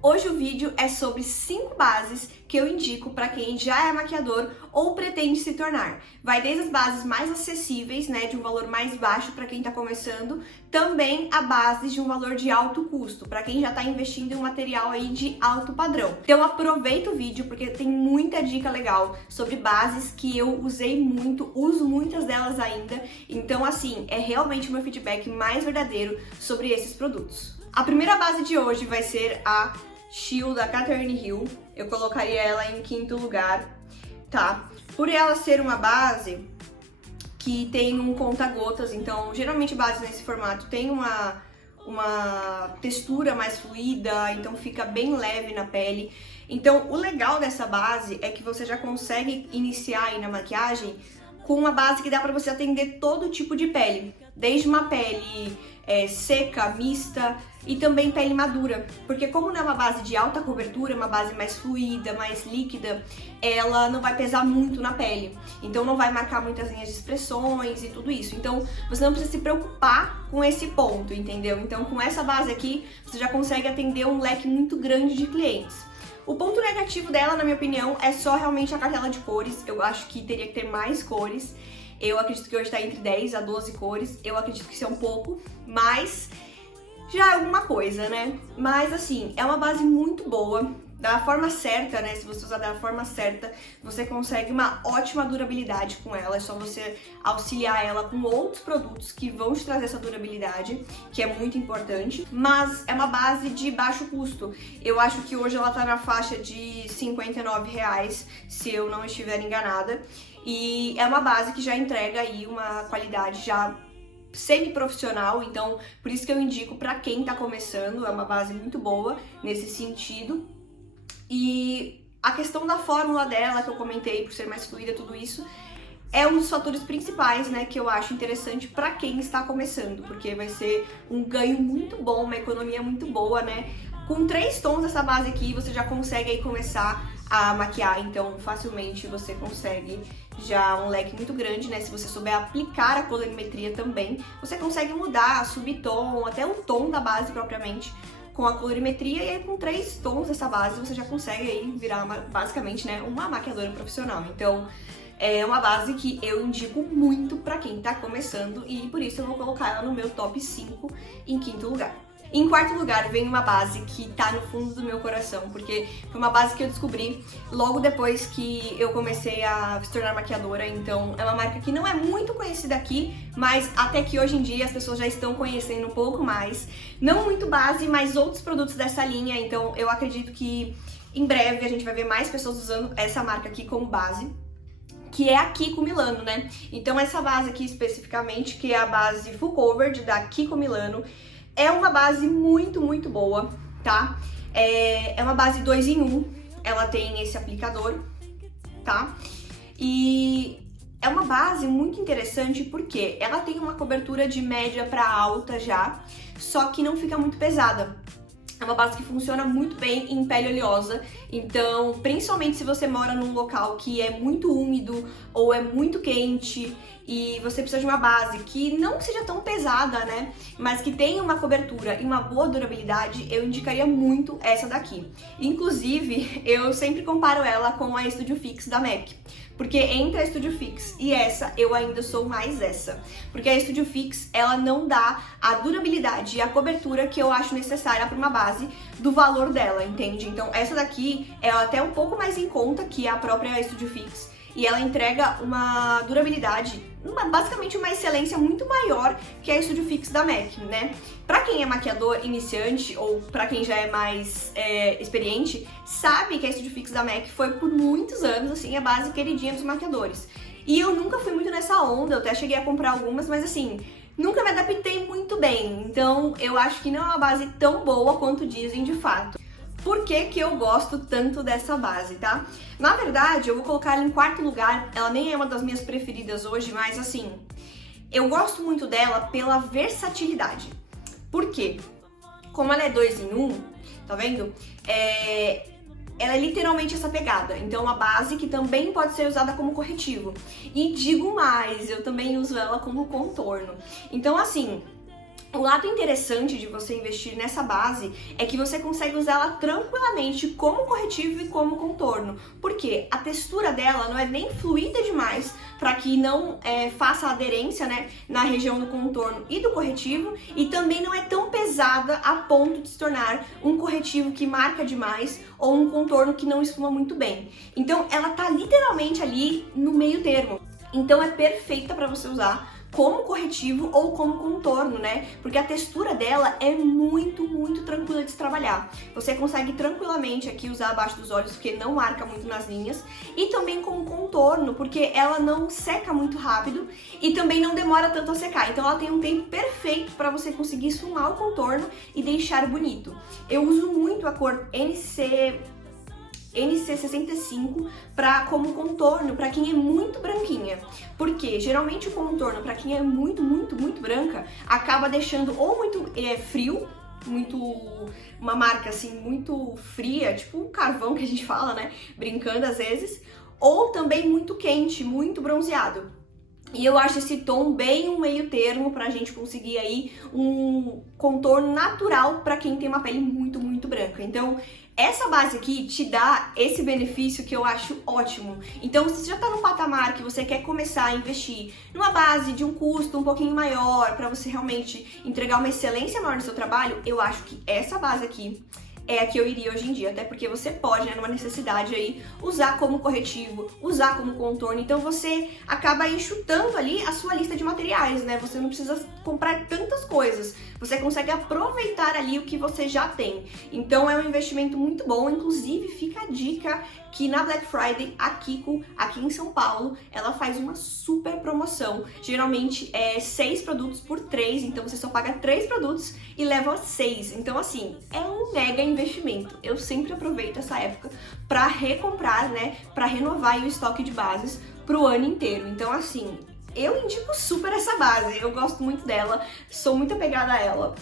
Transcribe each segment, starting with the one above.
Hoje o vídeo é sobre 5 bases que eu indico para quem já é maquiador ou pretende se tornar. Vai desde as bases mais acessíveis, né, de um valor mais baixo para quem está começando, também a base de um valor de alto custo, para quem já está investindo em um material aí de alto padrão. Então aproveita o vídeo porque tem muita dica legal sobre bases que eu usei muito, uso muitas delas ainda. Então assim, é realmente o meu feedback mais verdadeiro sobre esses produtos. A primeira base de hoje vai ser a Shield da Catherine Hill. Eu colocaria ela em quinto lugar, tá? Por ela ser uma base que tem um conta-gotas, então geralmente bases nesse formato tem uma textura mais fluida, então fica bem leve na pele. Então o legal dessa base é que você já consegue iniciar aí na maquiagem com uma base que dá pra você atender todo tipo de pele, desde uma pele seca, mista e também pele madura, porque como não é uma base de alta cobertura, é uma base mais fluida, mais líquida, ela não vai pesar muito na pele, então não vai marcar muitas linhas de expressões e tudo isso, então você não precisa se preocupar com esse ponto, entendeu? Então com essa base aqui, você já consegue atender um leque muito grande de clientes. O ponto negativo dela, na minha opinião, é só realmente a cartela de cores. Eu acho que teria que ter mais cores. Eu acredito que hoje tá entre 10 a 12 cores. Eu acredito que isso é um pouco, mas já é alguma coisa, né? Mas assim, é uma base muito boa. Da forma certa, né? Se você usar da forma certa, você consegue uma ótima durabilidade com ela. É só você auxiliar ela com outros produtos que vão te trazer essa durabilidade, que é muito importante. Mas é uma base de baixo custo. Eu acho que hoje ela tá na faixa de R$59, se eu não estiver enganada. E é uma base que já entrega aí uma qualidade já semi-profissional, então por isso que eu indico pra quem tá começando. É uma base muito boa nesse sentido. E a questão da fórmula dela, que eu comentei, por ser mais fluida, tudo isso, é um dos fatores principais, né, que eu acho interessante pra quem está começando, porque vai ser um ganho muito bom, uma economia muito boa, né? Com 3 tons dessa base aqui, você já consegue aí começar a maquiar, então facilmente você consegue já um leque muito grande, né? Se você souber aplicar a colorimetria também, você consegue mudar, subir tom, até o tom da base propriamente, com a colorimetria, e aí com 3 tons dessa base você já consegue aí virar basicamente, né, uma maquiadora profissional. Então é uma base que eu indico muito pra quem tá começando e por isso eu vou colocar ela no meu top 5 em quinto lugar. Em quarto lugar vem uma base que tá no fundo do meu coração, porque foi uma base que eu descobri logo depois que eu comecei a se tornar maquiadora, então é uma marca que não é muito conhecida aqui, mas até que hoje em dia as pessoas já estão conhecendo um pouco mais. Não muito base, mas outros produtos dessa linha, então eu acredito que em breve a gente vai ver mais pessoas usando essa marca aqui como base, que é a Kiko Milano, né? Então essa base aqui especificamente, que é a base Full Coverage da Kiko Milano, é uma base muito, muito boa, tá? É uma base 2 em 1, ela tem esse aplicador, tá? E é uma base muito interessante porque ela tem uma cobertura de média para alta já, só que não fica muito pesada. É uma base que funciona muito bem em pele oleosa, então principalmente se você mora num local que é muito úmido ou é muito quente e você precisa de uma base que não seja tão pesada, né, mas que tenha uma cobertura e uma boa durabilidade, eu indicaria muito essa daqui. Inclusive, eu sempre comparo ela com a Studio Fix da MAC. Porque entre a Studio Fix e essa, eu ainda sou mais essa. Porque a Studio Fix, ela não dá a durabilidade e a cobertura que eu acho necessária para uma base do valor dela, entende? Então essa daqui é até um pouco mais em conta que a própria Studio Fix. E ela entrega uma durabilidade, basicamente uma excelência muito maior que a Studio Fix da MAC, né? Pra quem é maquiador iniciante ou pra quem já é mais experiente, sabe que a Studio Fix da MAC foi por muitos anos, assim, a base queridinha dos maquiadores. E eu nunca fui muito nessa onda, eu até cheguei a comprar algumas, mas assim, nunca me adaptei muito bem. Então eu acho que não é uma base tão boa quanto dizem de fato. Por que que eu gosto tanto dessa base, tá? Na verdade, eu vou colocar ela em quarto lugar, ela nem é uma das minhas preferidas hoje, mas assim, eu gosto muito dela pela versatilidade. Por quê? Como ela é 2 em 1, tá vendo? Ela é literalmente essa pegada, então uma base que também pode ser usada como corretivo. E digo mais, eu também uso ela como contorno. Então assim, O lado interessante de você investir nessa base é que você consegue usar ela tranquilamente como corretivo e como contorno, porque a textura dela não é nem fluida demais para que não faça aderência, né, na região do contorno e do corretivo, e também não é tão pesada a ponto de se tornar um corretivo que marca demais ou um contorno que não esfuma muito bem. Então ela tá literalmente ali no meio termo. Então é perfeita para você usar como corretivo ou como contorno, né? Porque a textura dela é muito tranquila de se trabalhar. Você consegue tranquilamente aqui usar abaixo dos olhos, porque não marca muito nas linhas, e também como contorno, porque ela não seca muito rápido e também não demora tanto a secar. Então ela tem um tempo perfeito para você conseguir esfumar o contorno e deixar bonito. Eu uso muito a cor NC65 como contorno para quem é muito branquinha, porque geralmente o contorno para quem é muito branca acaba deixando ou muito frio, uma marca assim muito fria, tipo um carvão que a gente fala, né, brincando às vezes, ou também muito quente, muito bronzeado. E eu acho esse tom bem um meio termo pra gente conseguir aí um contorno natural pra quem tem uma pele muito branca. Então, essa base aqui te dá esse benefício que eu acho ótimo. Então, se você já tá num patamar que você quer começar a investir numa base de um custo um pouquinho maior pra você realmente entregar uma excelência maior no seu trabalho, eu acho que essa base aqui é a que eu iria hoje em dia, até porque você pode, né, numa necessidade aí, usar como corretivo, usar como contorno, então você acaba enxutando ali a sua lista de materiais, né, você não precisa comprar tantas coisas, você consegue aproveitar ali o que você já tem, então é um investimento muito bom. Inclusive fica a dica que na Black Friday a Kiko, aqui em São Paulo, ela faz uma super promoção, geralmente é 6 produtos por 3, então você só paga 3 produtos e leva 6, então assim, é um mega investimento. Eu sempre aproveito essa época para recomprar, né, para renovar aí o estoque de bases pro ano inteiro, então assim, eu indico super essa base, eu gosto muito dela, sou muito apegada a ela.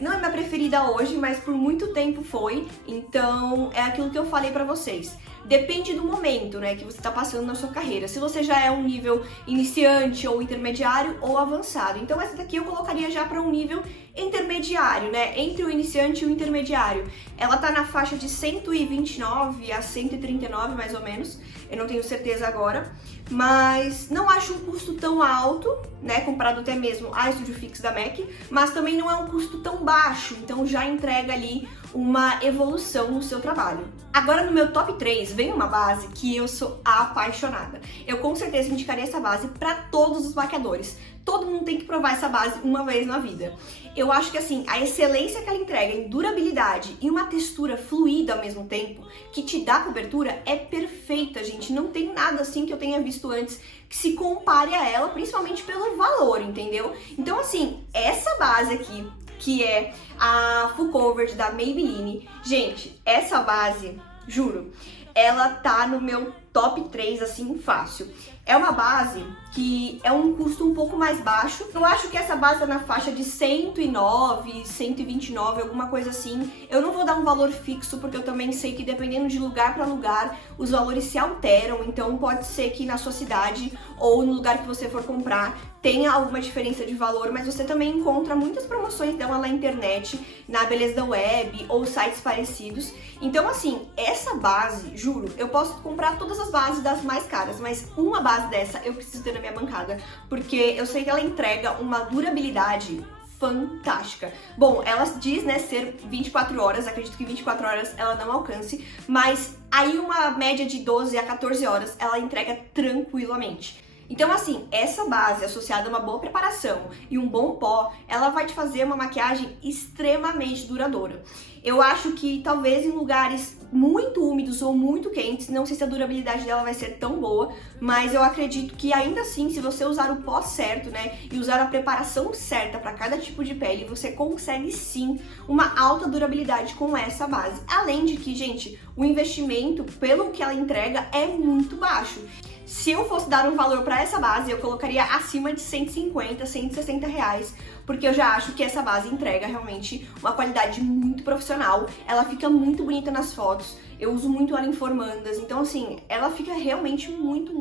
Não é minha preferida hoje, mas por muito tempo foi, então é aquilo que eu falei pra vocês. Depende do momento, né, que você tá passando na sua carreira. Se você já é um nível iniciante ou intermediário ou avançado. Então essa daqui eu colocaria já para um nível intermediário, né, entre o iniciante e o intermediário. Ela tá na faixa de 129 a 139 mais ou menos, eu não tenho certeza agora, mas não acho um custo tão alto, né, comparado até mesmo à Studio Fix da MAC, mas também não é um custo tão baixo, então já entrega ali uma evolução no seu trabalho. Agora no meu top 3 vem uma base que eu sou apaixonada. Eu com certeza indicaria essa base para todos os maquiadores. Todo mundo tem que provar essa base uma vez na vida. Eu acho que assim, a excelência que ela entrega em durabilidade e uma textura fluida ao mesmo tempo, que te dá cobertura, é perfeita, gente. Não tem nada assim que eu tenha visto antes que se compare a ela, principalmente pelo valor, entendeu? Então assim, essa base aqui, que é a Full Coverage da Maybelline, gente, essa base, juro, ela tá no meu top 3, assim, fácil. É uma base que é um custo um pouco mais baixo. Eu acho que essa base tá na faixa de 109, 129, alguma coisa assim. Eu não vou dar um valor fixo, porque eu também sei que dependendo de lugar para lugar, os valores se alteram. Então pode ser que na sua cidade ou no lugar que você for comprar tenha alguma diferença de valor, mas você também encontra muitas promoções dela na internet, na Beleza da Web ou sites parecidos. Então assim, essa base, juro, eu posso comprar todas as bases das mais caras, mas uma base dessa eu preciso ter na minha bancada, porque eu sei que ela entrega uma durabilidade fantástica. Bom, ela diz, né, ser 24 horas, acredito que 24 horas ela não alcance, mas aí uma média de 12 a 14 horas ela entrega tranquilamente. Então assim, essa base associada a uma boa preparação e um bom pó, ela vai te fazer uma maquiagem extremamente duradoura. Eu acho que talvez em lugares muito úmidos ou muito quentes, não sei se a durabilidade dela vai ser tão boa, mas eu acredito que ainda assim, se você usar o pó certo, né, e usar a preparação certa para cada tipo de pele, você consegue sim uma alta durabilidade com essa base. Além de que, gente, o investimento pelo que ela entrega é muito baixo. Se eu fosse dar um valor para essa base, eu colocaria acima de 150, 160 reais, porque eu já acho que essa base entrega realmente uma qualidade muito profissional, ela fica muito bonita nas fotos, eu uso muito ela em formandas, então assim, ela fica realmente muito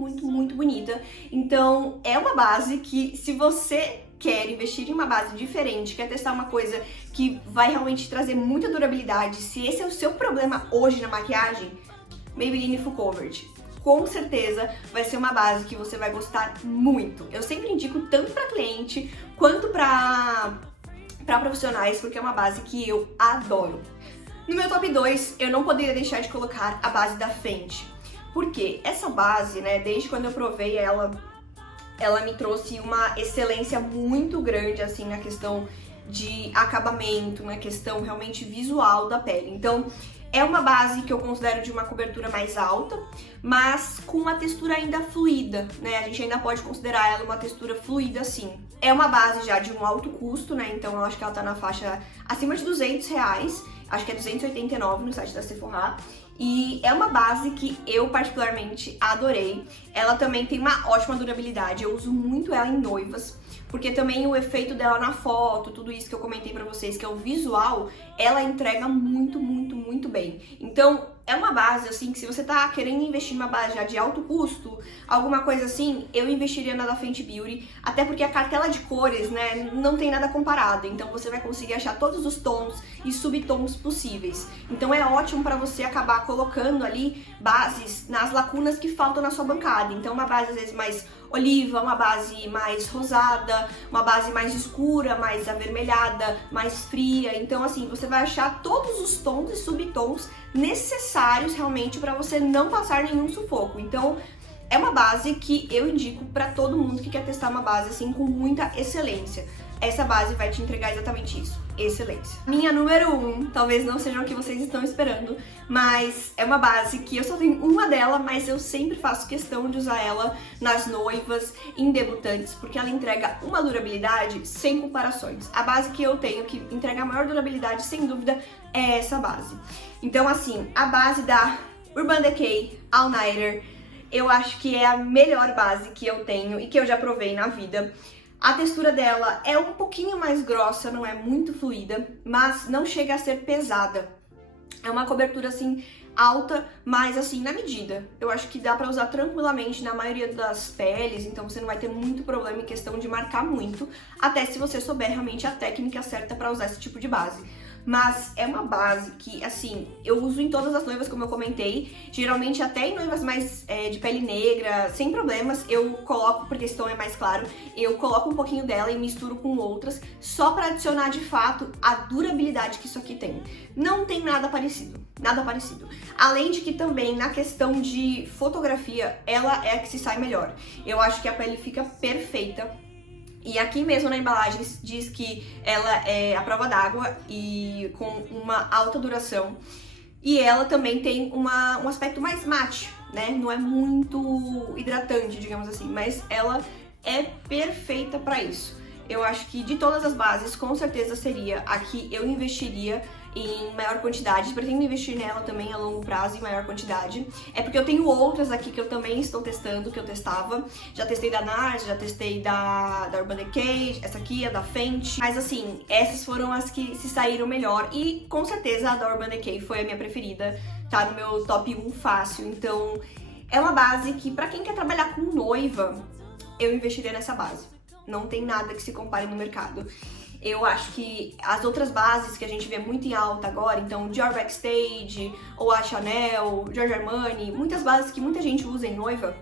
bonita. Então é uma base que, se você quer investir em uma base diferente, quer testar uma coisa que vai realmente trazer muita durabilidade, se esse é o seu problema hoje na maquiagem, Maybelline Full Coverage com certeza vai ser uma base que você vai gostar muito. Eu sempre indico tanto para cliente quanto para profissionais, porque é uma base que eu adoro. No meu top 2, eu não poderia deixar de colocar a base da Fenty. Porque essa base, né, desde quando eu provei ela me trouxe uma excelência muito grande, assim, na questão de acabamento, na questão realmente visual da pele. Então, é uma base que eu considero de uma cobertura mais alta, mas com uma textura ainda fluida, né? A gente ainda pode considerar ela uma textura fluida, sim. É uma base já de um alto custo, né? Então eu acho que ela tá na faixa acima de R$200, acho que é 289 no site da Sephora. E é uma base que eu particularmente adorei. Ela também tem uma ótima durabilidade, eu uso muito ela em noivas, porque também o efeito dela na foto, tudo isso que eu comentei pra vocês, que é o visual, ela entrega muito, muito, muito bem. Então, é uma base, assim, que se você tá querendo investir numa base já de alto custo, alguma coisa assim, eu investiria na da Fenty Beauty, até porque a cartela de cores, né, não tem nada comparado, então você vai conseguir achar todos os tons e subtons possíveis. Então é ótimo pra você acabar colocando ali bases nas lacunas que faltam na sua bancada. Então uma base às vezes mais oliva, uma base mais rosada, uma base mais escura, mais avermelhada, mais fria. Então assim, você vai achar todos os tons e subtons necessários realmente para você não passar nenhum sufoco. Então é uma base que eu indico para todo mundo que quer testar uma base assim com muita excelência. Essa base vai te entregar exatamente isso, excelência. Minha número 1, talvez não seja o que vocês estão esperando, mas é uma base que eu só tenho uma dela, mas eu sempre faço questão de usar ela nas noivas, em debutantes, porque ela entrega uma durabilidade sem comparações. A base que eu tenho que entrega a maior durabilidade, sem dúvida, é essa base. Então assim, a base da Urban Decay All Nighter, eu acho que é a melhor base que eu tenho e que eu já provei na vida. A textura dela é um pouquinho mais grossa, não é muito fluida, mas não chega a ser pesada. É uma cobertura assim alta, mas assim na medida. Eu acho que dá pra usar tranquilamente na maioria das peles, então você não vai ter muito problema em questão de marcar muito, até se você souber realmente a técnica certa pra usar esse tipo de base. Mas é uma base que, assim, eu uso em todas as noivas, como eu comentei, geralmente até em noivas mais de pele negra, sem problemas, eu coloco, porque esse tom é mais claro, eu coloco um pouquinho dela e misturo com outras, só pra adicionar de fato a durabilidade que isso aqui tem. Não tem nada parecido, nada parecido. Além de que também, na questão de fotografia, ela é a que se sai melhor. Eu acho que a pele fica perfeita. E aqui mesmo na embalagem diz que ela é à prova d'água e com uma alta duração. E ela também tem um aspecto mais mate, né? Não é muito hidratante, digamos assim, mas ela é perfeita para isso. Eu acho que de todas as bases, com certeza seria a que eu investiria em maior quantidade. Pretendo investir nela também a longo prazo em maior quantidade. É porque eu tenho outras aqui que eu também estou testando, que eu testava. Já testei da NARS, já testei da Urban Decay, essa aqui é da Fenty. Mas assim, essas foram as que se saíram melhor. E com certeza a da Urban Decay foi a minha preferida. Tá no meu top 1 fácil. Então é uma base que pra quem quer trabalhar com noiva, eu investiria nessa base. Não tem nada que se compare no mercado. Eu acho que as outras bases que a gente vê muito em alta agora, então Dior Backstage, ou a Chanel, Giorgio Armani, muitas bases que muita gente usa em noiva,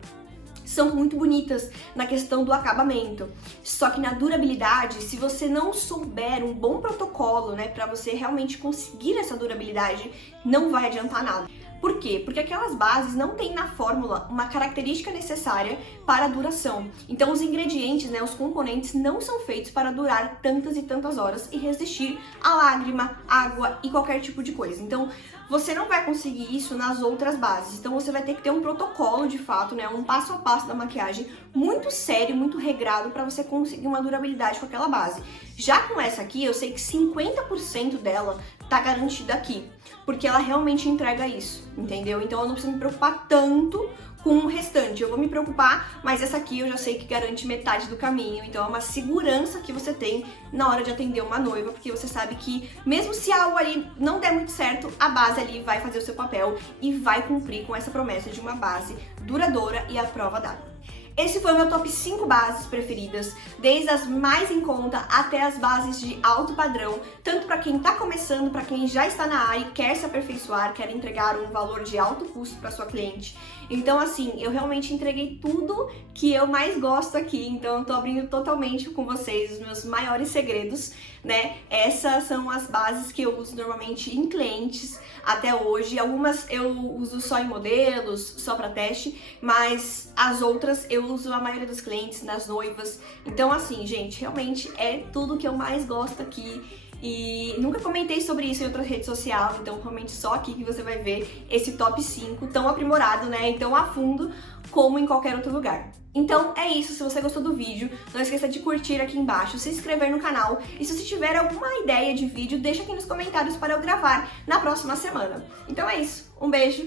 são muito bonitas na questão do acabamento. Só que na durabilidade, se você não souber um bom protocolo, né, pra você realmente conseguir essa durabilidade, não vai adiantar nada. Por quê? Porque aquelas bases não têm na fórmula uma característica necessária para a duração. Então os ingredientes, né, os componentes não são feitos para durar tantas e tantas horas e resistir a lágrima, água e qualquer tipo de coisa. Então você não vai conseguir isso nas outras bases. Então você vai ter que ter um protocolo de fato, né, um passo a passo da maquiagem muito sério, muito regrado para você conseguir uma durabilidade com aquela base. Já com essa aqui, eu sei que 50% dela tá garantida aqui, porque ela realmente entrega isso, entendeu? Então eu não preciso me preocupar tanto com o restante, eu vou me preocupar, mas essa aqui eu já sei que garante metade do caminho, então é uma segurança que você tem na hora de atender uma noiva, porque você sabe que mesmo se algo ali não der muito certo, a base ali vai fazer o seu papel e vai cumprir com essa promessa de uma base duradoura e à prova d'água. Esse foi o meu top 5 bases preferidas, desde as mais em conta até as bases de alto padrão, tanto para quem está começando, para quem já está na área e quer se aperfeiçoar, quer entregar um valor de alto custo para sua cliente. Então, assim, eu realmente entreguei tudo que eu mais gosto aqui, então eu tô abrindo totalmente com vocês os meus maiores segredos, né? Essas são as bases que eu uso normalmente em clientes até hoje. Algumas eu uso só em modelos, só para teste, mas as outras eu uso a maioria dos clientes, nas noivas. Então, assim, gente, realmente é tudo que eu mais gosto aqui. E nunca comentei sobre isso em outra rede social, então realmente só aqui que você vai ver esse top 5 tão aprimorado, né, e tão a fundo como em qualquer outro lugar. Então é isso, se você gostou do vídeo, não esqueça de curtir aqui embaixo, se inscrever no canal e se você tiver alguma ideia de vídeo, deixa aqui nos comentários para eu gravar na próxima semana. Então é isso, um beijo!